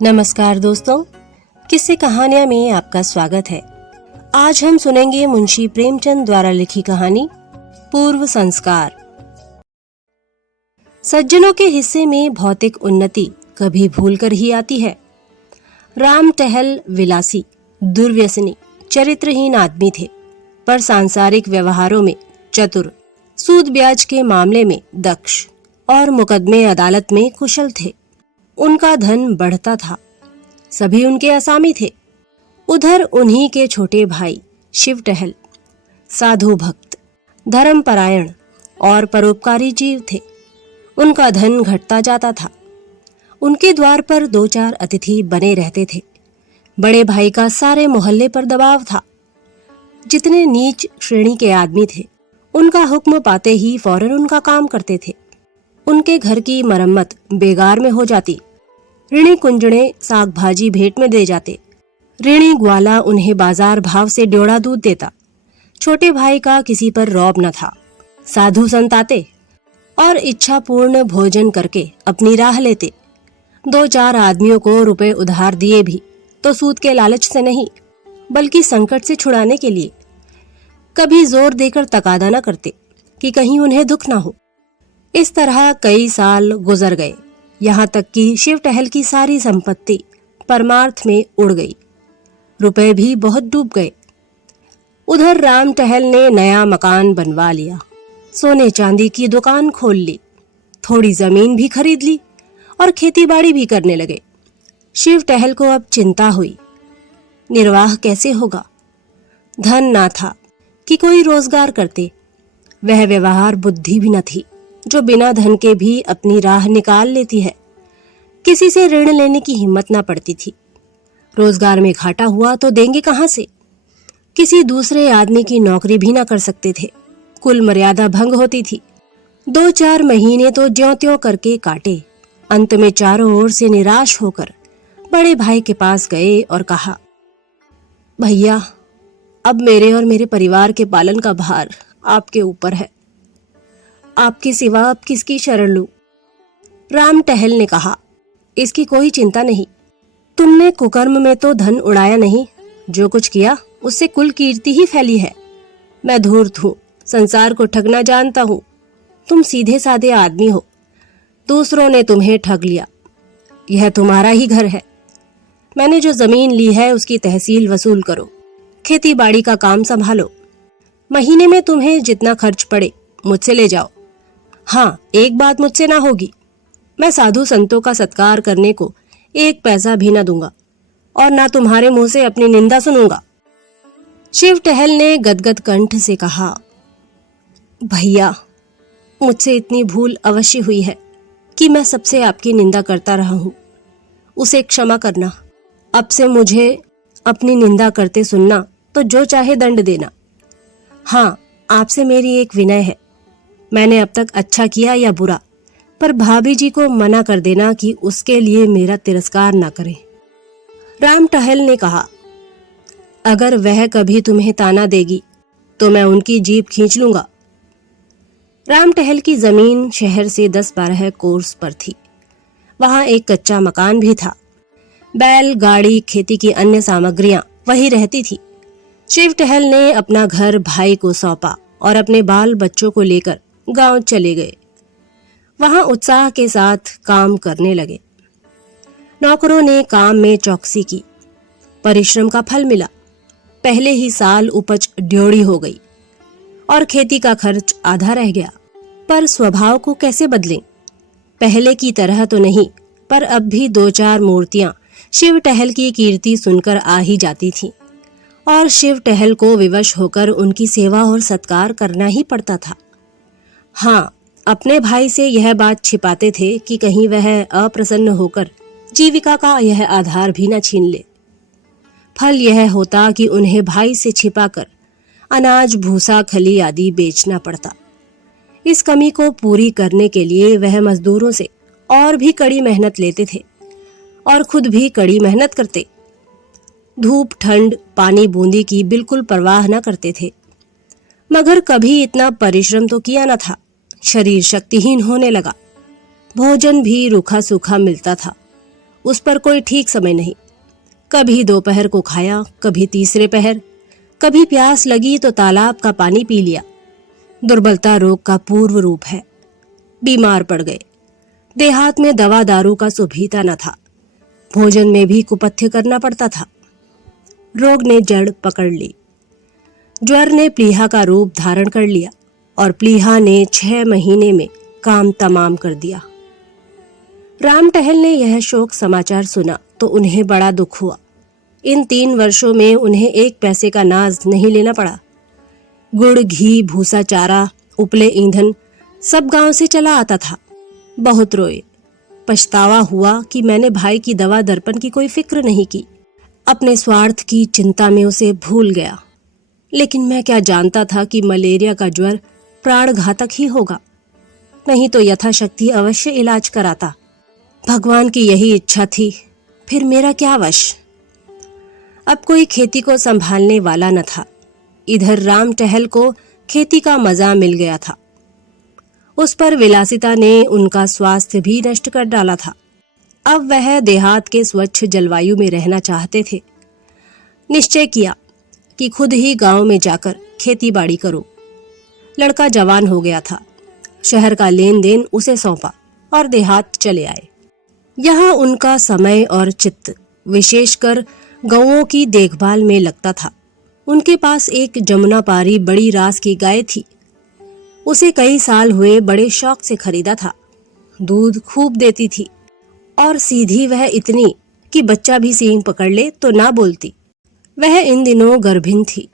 नमस्कार दोस्तों, किस्से कहानियां में आपका स्वागत है। आज हम सुनेंगे मुंशी प्रेमचंद द्वारा लिखी कहानी पूर्व संस्कार। सज्जनों के हिस्से में भौतिक उन्नति कभी भूलकर ही आती है। राम टहल विलासी, दुर्व्यसनी, चरित्रहीन आदमी थे, पर सांसारिक व्यवहारों में चतुर, सूद ब्याज के मामले में दक्ष और मुकदमे अदालत में कुशल थे। उनका धन बढ़ता था, सभी उनके असामी थे। उधर उन्हीं के छोटे भाई शिव टहल साधु भक्त, धर्मपरायण और परोपकारी जीव थे। उनका धन घटता जाता था। उनके द्वार पर 2-4 अतिथि बने रहते थे। बड़े भाई का सारे मोहल्ले पर दबाव था। जितने नीच श्रेणी के आदमी थे, उनका हुक्म पाते ही फौरन उनका काम करते थे। उनके घर की मरम्मत बेगार में हो जाती। ऋणी कुंजड़े साग भाजी भेंट में दे जाते। ऋणी ग्वाला उन्हें बाजार भाव से ड्योढ़ा दूध देता। छोटे भाई का किसी पर रौब न था। साधु संत आते और इच्छा पूर्ण भोजन करके अपनी राह लेते। 2-4 आदमियों को रुपए उधार दिए भी तो सूद के लालच से नहीं, बल्कि संकट से छुड़ाने के लिए। कभी जोर देकर तकादा न करते कि कहीं उन्हें दुख न हो। इस तरह कई साल गुजर गए, यहाँ तक कि शिव टहल की सारी संपत्ति परमार्थ में उड़ गई। रुपए भी बहुत डूब गए। उधर राम टहल ने नया मकान बनवा लिया, सोने चांदी की दुकान खोल ली, थोड़ी जमीन भी खरीद ली और खेतीबाड़ी भी करने लगे। शिव टहल को अब चिंता हुई, निर्वाह कैसे होगा। धन ना था कि कोई रोजगार करते। वह व्यवहार बुद्धि भी न थी जो बिना धन के भी अपनी राह निकाल लेती है। किसी से ऋण लेने की हिम्मत ना पड़ती थी। रोजगार में घाटा हुआ तो देंगे कहां से। किसी दूसरे आदमी की नौकरी भी ना कर सकते थे। कुल मर्यादा भंग होती थी। 2-4 महीने तो ज्यों-त्यों करके काटे। अंत में चारों ओर से निराश होकर बड़े भाई के पास गए और कहा, भैया, अब मेरे और मेरे परिवार के पालन का भार आपके ऊपर है। आपके सिवा अब किसकी शरण लूं? राम टहल ने कहा, इसकी कोई चिंता नहीं। तुमने कुकर्म में तो धन उड़ाया नहीं। जो कुछ किया उससे कुल कीर्ति ही फैली है। मैं धूर्त हूँ, संसार को ठगना जानता हूँ। तुम सीधे साधे आदमी हो। दूसरों ने तुम्हें ठग लिया। यह तुम्हारा ही घर है। मैंने जो जमीन ली है उसकी तहसील वसूल करो। खेती बाड़ी का काम संभालो। महीने में तुम्हें जितना खर्च पड़े मुझसे ले जाओ। हाँ, एक बात मुझसे ना होगी, मैं साधु संतों का सत्कार करने को 1 पैसा भी ना दूंगा और ना तुम्हारे मुंह से अपनी निंदा सुनूंगा। शिव टहल ने गदगद कंठ से कहा, भैया, मुझसे इतनी भूल अवश्य हुई है कि मैं सबसे आपकी निंदा करता रहा हूं। उसे क्षमा करना। अब से मुझे अपनी निंदा करते सुनना तो जो चाहे दंड देना। हाँ, आपसे मेरी एक विनय है। मैंने अब तक अच्छा किया या बुरा, पर भाभी जी को मना कर देना कि उसके लिए मेरा तिरस्कार ना करें। राम टहल ने कहा, अगर वह कभी तुम्हें ताना देगी तो मैं उनकी जीभ खींच लूंगा। राम टहल की जमीन शहर से 10-12 कोस पर थी। वहां एक कच्चा मकान भी था। बैल, गाड़ी, खेती की अन्य सामग्रियां वही रहती थी। शिव टहल ने अपना घर भाई को सौंपा और अपने बाल बच्चों को लेकर गांव चले गए। वहां उत्साह के साथ काम करने लगे। नौकरों ने काम में चौकसी की। परिश्रम का फल मिला। पहले ही साल उपज ड्योढ़ी हो गई और खेती का खर्च आधा रह गया। पर स्वभाव को कैसे बदलें? पहले की तरह तो नहीं, पर अब भी 2-4 मूर्तियां शिव टहल की कीर्ति सुनकर आ ही जाती थीं और शिव टहल को विवश होकर उनकी सेवा और सत्कार करना ही पड़ता था। हाँ, अपने भाई से यह बात छिपाते थे कि कहीं वह अप्रसन्न होकर जीविका का यह आधार भी न छीन ले। फल यह होता कि उन्हें भाई से छिपाकर अनाज, भूसा, खली आदि बेचना पड़ता। इस कमी को पूरी करने के लिए वह मजदूरों से और भी कड़ी मेहनत लेते थे और खुद भी कड़ी मेहनत करते। धूप, ठंड, पानी बूंदी की बिल्कुल परवाह न करते थे। मगर कभी इतना परिश्रम तो किया न था। शरीर शक्तिहीन होने लगा। भोजन भी रूखा सूखा मिलता था। उस पर कोई ठीक समय नहीं। कभी दोपहर को खाया, कभी तीसरे पहर, कभी प्यास लगी तो तालाब का पानी पी लिया। दुर्बलता रोग का पूर्व रूप है। बीमार पड़ गए। देहात में दवा दारू का सुभीता न था। भोजन में भी कुपथ्य करना पड़ता था। रोग ने जड़ पकड़ ली। ज्वर ने प्लीहा का रूप धारण कर लिया और प्लीहा ने 6 महीने में काम तमाम कर दिया। राम टहल ने यह शोक समाचार सुना तो उन्हें बड़ा दुख हुआ। इन 3 वर्षों में उन्हें 1 पैसे का नाज नहीं लेना पड़ा। गुड़, घी, भूसा, चारा, उपले ईंधन सब गांव से चला आता था। बहुत रोए। पछतावा हुआ कि मैंने भाई की दवा दर्पण की कोई फिक्र नहीं की। अपने स्वार्थ की चिंता में उसे भूल गया। लेकिन मैं क्या जानता था कि मलेरिया का ज्वर प्राण घातक ही होगा। नहीं तो यथाशक्ति अवश्य इलाज कराता। भगवान की यही इच्छा थी, फिर मेरा क्या वश। अब कोई खेती को संभालने वाला न था। इधर राम टहल को खेती का मजा मिल गया था। उस पर विलासिता ने उनका स्वास्थ्य भी नष्ट कर डाला था। अब वह देहात के स्वच्छ जलवायु में रहना चाहते थे। निश्चय किया कि खुद ही गांव में जाकर खेती बाड़ी करो। लड़का जवान हो गया था। शहर का लेन देन उसे सौंपा और देहात चले आए। यहाँ उनका समय और चित्त विशेषकर गौओं की देखभाल में लगता था। उनके पास एक जमुना पारी बड़ी रास की गाय थी। उसे कई साल हुए बड़े शौक से खरीदा था। दूध खूब देती थी और सीधी वह इतनी कि बच्चा भी सींग पकड़ ले तो ना बोलती। वह इन दिनों गर्भिण थी।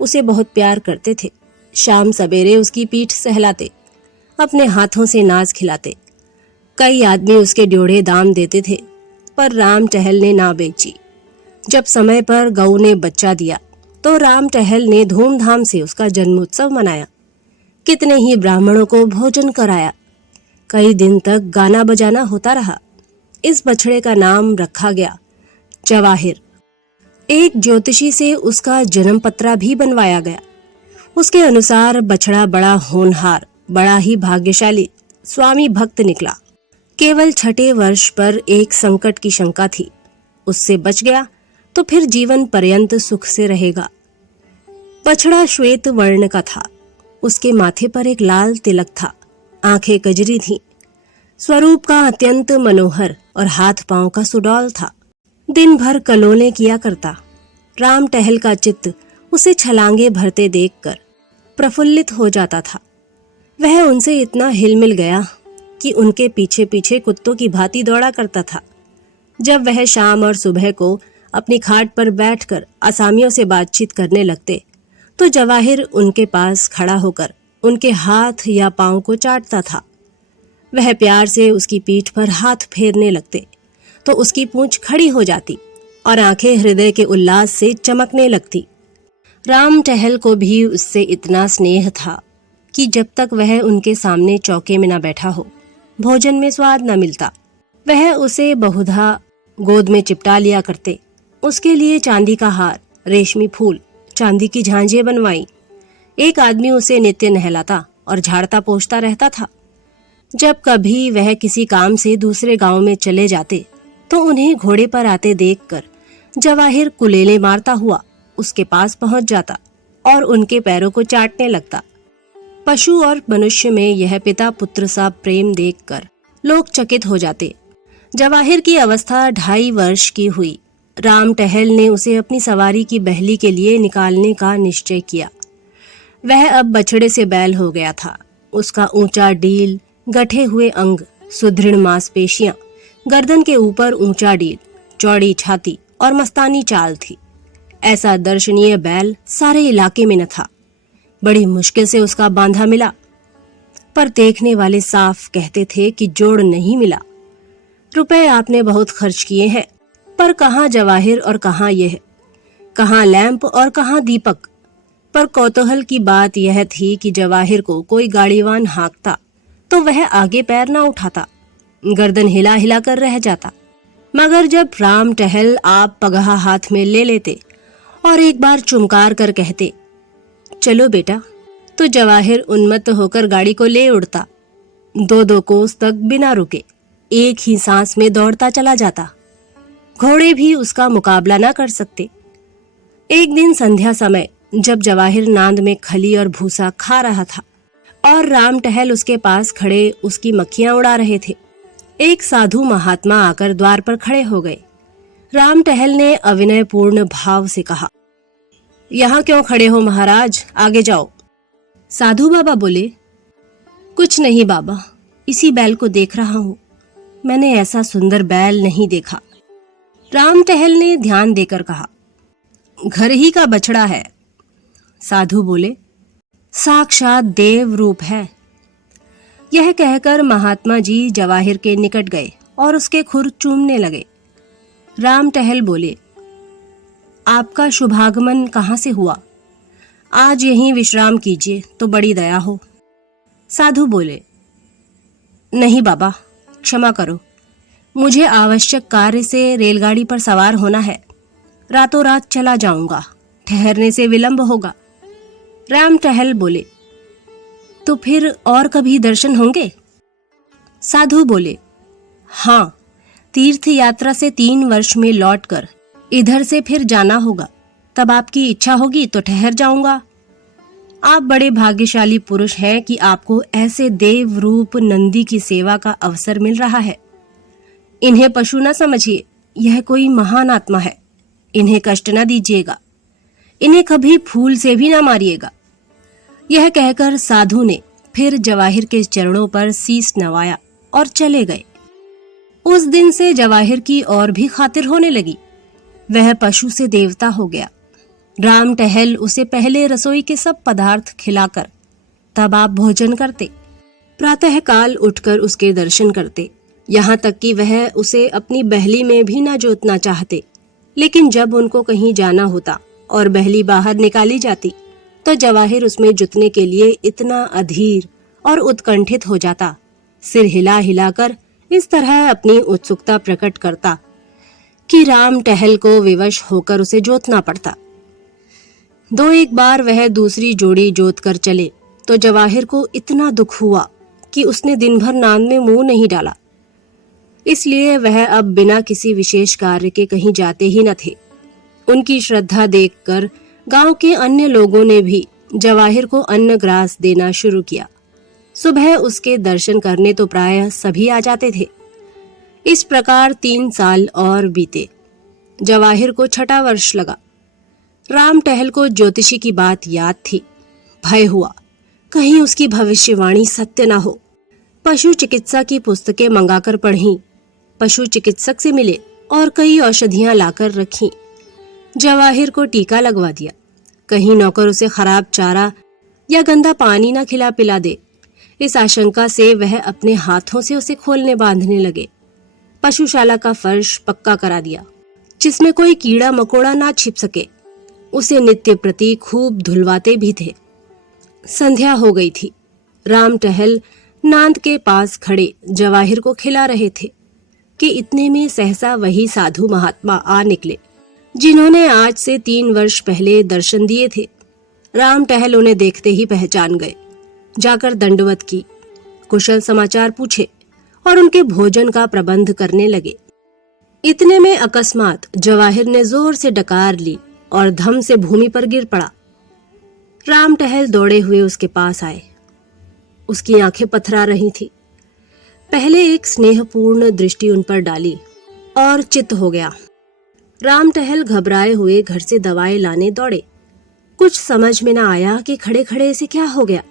उसे बहुत प्यार करते थे। शाम सवेरे उसकी पीठ सहलाते, अपने हाथों से नाज खिलाते। कई आदमी उसके ड्योढ़े दाम देते थे, पर राम टहल ने ना बेची। जब समय पर गऊ ने बच्चा दिया तो राम टहल ने धूमधाम से उसका जन्मोत्सव मनाया। कितने ही ब्राह्मणों को भोजन कराया। कई दिन तक गाना बजाना होता रहा। इस बछड़े का नाम रखा गया जवाहिर। एक ज्योतिषी से उसका जन्म पत्रा भी बनवाया गया। उसके अनुसार बछड़ा बड़ा होनहार, बड़ा ही भाग्यशाली, स्वामी भक्त निकला। केवल 6ठे वर्ष पर एक संकट की शंका थी। उससे बच गया तो फिर जीवन पर्यंत सुख से रहेगा। बछड़ा श्वेत वर्ण का था। उसके माथे पर एक लाल तिलक था। आंखें कजरी थीं। स्वरूप का अत्यंत मनोहर और हाथ पांव का सुडौल था। दिन भर कलोले किया करता। राम टहल का चित्त उसे छलांगे भरते देखकर प्रफुल्लित हो जाता था। वह उनसे इतना हिलमिल गया कि उनके पीछे पीछे कुत्तों की भांति दौड़ा करता था। जब वह शाम और सुबह को अपनी खाट पर बैठकर असामियों से बातचीत करने लगते तो जवाहिर उनके पास खड़ा होकर उनके हाथ या पांव को चाटता था। वह प्यार से उसकी पीठ पर हाथ फेरने लगते तो उसकी पूंछ खड़ी हो जाती और आंखें हृदय के उल्लास से चमकने लगती। राम टहल को भी उससे इतना स्नेह था कि जब तक वह उनके सामने चौके में न बैठा हो, भोजन में स्वाद न मिलता। वह उसे बहुधा गोद में चिपटा लिया करते। उसके लिए चांदी का हार, रेशमी फूल, चांदी की झांझें बनवाई। एक आदमी उसे नित्य नहलाता और झाड़ता पोंछता रहता था। जब कभी वह किसी काम से दूसरे गांव में चले जाते तो उन्हें घोड़े पर आते देखकर जवाहिर कुलेले मारता हुआ उसके पास पहुंच जाता और उनके पैरों को चाटने लगता। पशु और मनुष्य में यह पिता पुत्र सा प्रेम देखकर लोग चकित हो जाते। जवाहिर की अवस्था 2.5 वर्ष की हुई। राम टहल ने उसे अपनी सवारी की बहली के लिए निकालने का निश्चय किया। वह अब बछड़े से बैल हो गया था। उसका ऊंचा डील, गठे हुए अंग, सुदृढ़ मांसपेशियां, गर्दन के ऊपर ऊंचा डील, चौड़ी छाती और मस्तानी चाल थी। ऐसा दर्शनीय बैल सारे इलाके में न था। बड़ी मुश्किल से उसका बांधा मिला, पर देखने वाले साफ कहते थे कि जोड़ नहीं मिला। रुपए आपने बहुत खर्च किए हैं, पर कहाँ जवाहिर और कहाँ यह, कहाँ लैंप और कहाँ दीपक। पर कौतूहल की बात यह थी कि जवाहिर को कोई गाड़ीवान हाँकता तो वह आगे पैर न उठाता, गर्दन हिला हिला कर रह जाता। मगर जब राम टहल आप पगहा हाथ में ले लेते और एक बार चुमकार कर कहते, चलो बेटा, तो जवाहिर उन्मत्त होकर गाड़ी को ले उड़ता। 2-2 कोस तक बिना रुके एक ही सांस में दौड़ता चला जाता। घोड़े भी उसका मुकाबला न कर सकते। एक दिन संध्या समय जब जवाहिर नांद में खली और भूसा खा रहा था और राम टहल उसके पास खड़े उसकी मक्खियां उड़ा रहे थे, एक साधु महात्मा आकर द्वार पर खड़े हो गए। राम टहल ने अविनयपूर्ण भाव से कहा, यहाँ क्यों खड़े हो महाराज, आगे जाओ। साधु बाबा बोले, कुछ नहीं बाबा, इसी बैल को देख रहा हूँ, मैंने ऐसा सुंदर बैल नहीं देखा। राम टहल ने ध्यान देकर कहा, घर ही का बछड़ा है। साधु बोले, साक्षात देव रूप है। यह कहकर महात्मा जी जवाहिर के निकट गए और उसके खुर चूमने लगे। राम टहल बोले, आपका शुभागमन कहाँ से हुआ? आज यहीं विश्राम कीजिए तो बड़ी दया हो। साधु बोले, नहीं बाबा, क्षमा करो, मुझे आवश्यक कार्य से रेलगाड़ी पर सवार होना है, रातों रात चला जाऊंगा, ठहरने से विलंब होगा। राम टहल बोले, तो फिर और कभी दर्शन होंगे? साधु बोले, हाँ, तीर्थ यात्रा से 3 वर्ष में लौटकर इधर से फिर जाना होगा, तब आपकी इच्छा होगी तो ठहर जाऊंगा। आप बड़े भाग्यशाली पुरुष हैं कि आपको ऐसे देव रूप नंदी की सेवा का अवसर मिल रहा है। इन्हें पशु न समझिए, यह कोई महान आत्मा है, इन्हें कष्ट न दीजिएगा, इन्हें कभी फूल से भी न मारिएगा। यह कहकर साधु ने फिर जवाहिर के चरणों पर शीस नवाया और चले गए। उस दिन से जवाहिर की और भी खातिर होने लगी। वह पशु से देवता हो गया। राम टहल उसे पहले रसोई के सब पदार्थ खिलाकर तब आप भोजन करते, प्रातः काल उठकर उसके दर्शन करते, यहाँ तक कि वह उसे अपनी बहली में भी न जोतना चाहते। लेकिन जब उनको कहीं जाना होता और बहली बाहर निकाली जाती तो जवाहिर उसमें जुतने के लिए इतना अधीर और उत्कंठित हो जाता, सिर हिला हिलाकर इस तरह अपनी उत्सुकता प्रकट करता कि राम टहल को विवश होकर उसे जोतना पड़ता। 2-1 बार वह दूसरी जोड़ी जोत कर चले तो जवाहिर को इतना दुख हुआ कि उसने दिन भर नांद में मुंह नहीं डाला। इसलिए वह अब बिना किसी विशेष कार्य के कहीं जाते ही न थे। उनकी श्रद्धा देखकर गांव के अन्य लोगों ने भी जवाहिर को अन्न ग्रास देना शुरू किया। सुबह उसके दर्शन करने तो प्रायः सभी आ जाते थे। इस प्रकार 3 साल और बीते। जवाहिर को 6ठा वर्ष लगा। राम टहल को ज्योतिषी की बात याद थी। भय हुआ कहीं उसकी भविष्यवाणी सत्य न हो। पशु चिकित्सा की पुस्तकें मंगाकर पढ़ी, पशु चिकित्सक से मिले और कई औषधियां लाकर रखीं। जवाहिर को टीका लगवा दिया। कहीं नौकर उसे खराब चारा या गंदा पानी न खिला पिला दे, इस आशंका से वह अपने हाथों से उसे खोलने बांधने लगे। पशुशाला का फर्श पक्का करा दिया, जिसमें कोई कीड़ा मकोड़ा ना छिप सके। उसे नित्य प्रति खूब धुलवाते भी थे। संध्या हो गई थी। राम टहल नांद के पास खड़े जवाहिर को खिला रहे थे कि इतने में सहसा वही साधु महात्मा आ निकले जिन्होंने आज से 3 वर्ष पहले दर्शन दिए थे। राम टहल उन्हें देखते ही पहचान गए। जाकर दंडवत की, कुशल समाचार पूछे और उनके भोजन का प्रबंध करने लगे। इतने में अकस्मात जवाहिर ने जोर से डकार ली और धम से भूमि पर गिर पड़ा। राम टहल दौड़े हुए उसके पास आए। उसकी आंखें पथरा रही थी। पहले एक स्नेहपूर्ण दृष्टि उन पर डाली और चित्त हो गया। राम टहल घबराए हुए घर से दवाएं लाने दौड़े। कुछ समझ में न आया कि खड़े खड़े इसे क्या हो गया।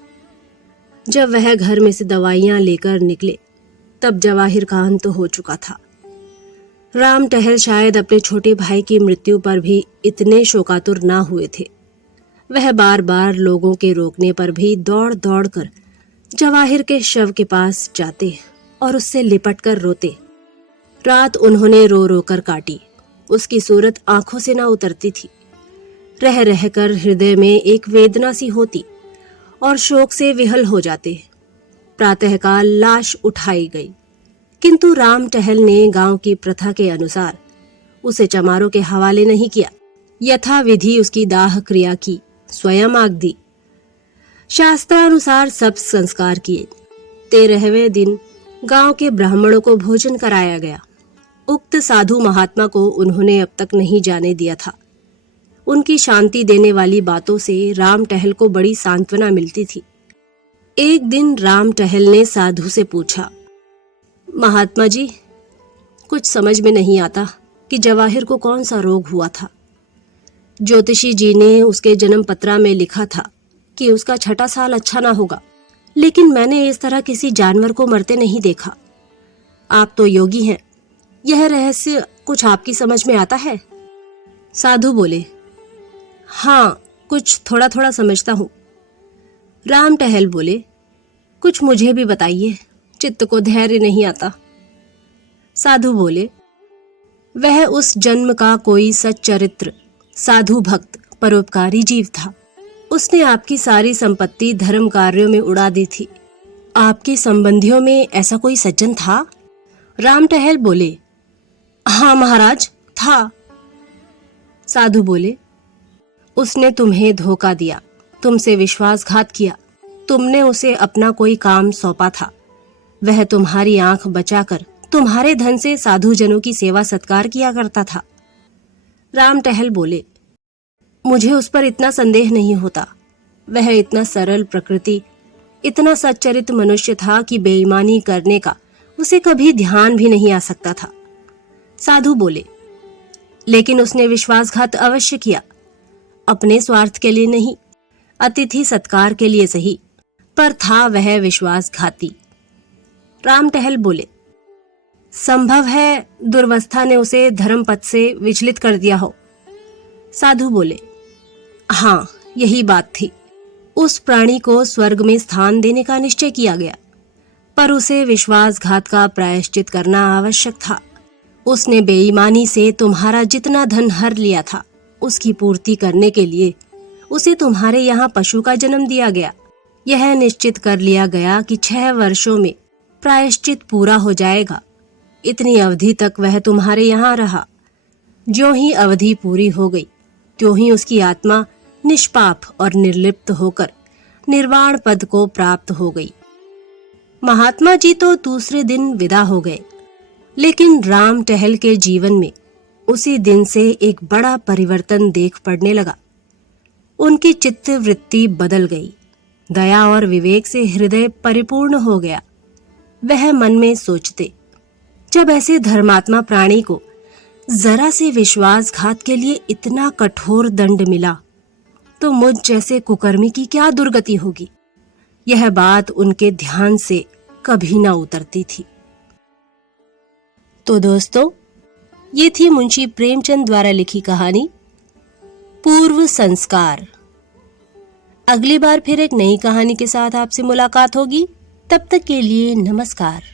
जब वह घर में से दवाइयां लेकर निकले तब जवाहिर का अंत हो चुका था। राम टहल शायद अपने छोटे भाई की मृत्यु पर भी इतने शोकातुर ना हुए थे। वह बार बार लोगों के रोकने पर भी दौड़ दौड़ कर जवाहिर के शव के पास जाते और उससे लिपट कर रोते। रात उन्होंने रो रो कर काटी। उसकी सूरत आंखों से ना उतरती थी। रह रहकर हृदय में एक वेदना सी होती और शोक से विहल हो जाते। प्रातःकाल लाश उठाई गई, किंतु राम टहल ने गांव की प्रथा के अनुसार उसे चमारों के हवाले नहीं किया। यथा विधि उसकी दाह क्रिया की, स्वयं आग दी। शास्त्रानुसार सब संस्कार किए। 13वें दिन गांव के ब्राह्मणों को भोजन कराया गया। उक्त साधु महात्मा को उन्होंने अब तक नहीं जाने दिया था। उनकी शांति देने वाली बातों से राम टहल को बड़ी सांत्वना मिलती थी। एक दिन राम टहल ने साधु से पूछा, महात्मा जी, कुछ समझ में नहीं आता कि जवाहिर को कौन सा रोग हुआ था। ज्योतिषी जी ने उसके जन्म पत्रा में लिखा था कि उसका 6ठा साल अच्छा ना होगा, लेकिन मैंने इस तरह किसी जानवर को मरते नहीं देखा। आप तो योगी हैं, यह रहस्य कुछ आपकी समझ में आता है? साधु बोले, हाँ, कुछ थोड़ा थोड़ा समझता हूँ। राम टहल बोले, कुछ मुझे भी बताइए, चित्त को धैर्य नहीं आता। साधु बोले, वह उस जन्म का कोई सच्चरित्र साधु भक्त परोपकारी जीव था। उसने आपकी सारी संपत्ति धर्म कार्यों में उड़ा दी थी। आपके संबंधियों में ऐसा कोई सज्जन था? राम टहल बोले, हाँ महाराज, था। साधु बोले, उसने तुम्हें धोखा दिया, तुमसे विश्वासघात किया। तुमने उसे अपना कोई काम सौंपा था। वह तुम्हारी आंख बचाकर तुम्हारे धन से साधुजनों की सेवा सत्कार किया करता था। राम टहल बोले, मुझे उस पर इतना संदेह नहीं होता। वह इतना सरल प्रकृति, इतना सच्चरित मनुष्य था कि बेईमानी करने का उसे कभी ध्यान भी नहीं आ सकता था। साधु बोले, लेकिन उसने विश्वासघात अवश्य किया, अपने स्वार्थ के लिए नहीं, अतिथि सत्कार के लिए सही, पर था वह विश्वासघाती। राम टहल बोले, संभव है दुर्वस्था ने उसे धर्मपथ से विचलित कर दिया हो। साधु बोले, हाँ, यही बात थी। उस प्राणी को स्वर्ग में स्थान देने का निश्चय किया गया, पर उसे विश्वासघात का प्रायश्चित करना आवश्यक था। उसने बेईमानी से तुम्हारा जितना धन हर लिया था, उसकी पूर्ति करने के लिए उसे तुम्हारे यहाँ पशु का जन्म दिया गया। यह निश्चित कर लिया गया कि 6 वर्षों में प्रायश्चित पूरा हो जाएगा। इतनी अवधि तक वह तुम्हारे यहाँ रहा। ज्यों ही अवधि पूरी हो गई, त्यों ही उसकी आत्मा निष्पाप और निर्लिप्त होकर निर्वाण पद को प्राप्त हो गई। महात्मा जी तो दूसरे दिन विदा हो गए, लेकिन राम टहल के जीवन में उसी दिन से एक बड़ा परिवर्तन देख पड़ने लगा। उनकी चित्त वृत्ति बदल गई। दया और विवेक से हृदय परिपूर्ण हो गया। वह मन में सोचते, जब ऐसे धर्मात्मा प्राणी को जरा से विश्वासघात के लिए इतना कठोर दंड मिला, तो मुझ जैसे कुकर्मी की क्या दुर्गति होगी। यह बात उनके ध्यान से कभी ना उतरती थी। तो दोस्तों, ये थी मुंशी प्रेमचंद द्वारा लिखी कहानी पूर्व संस्कार। अगली बार फिर एक नई कहानी के साथ आपसे मुलाकात होगी। तब तक के लिए नमस्कार।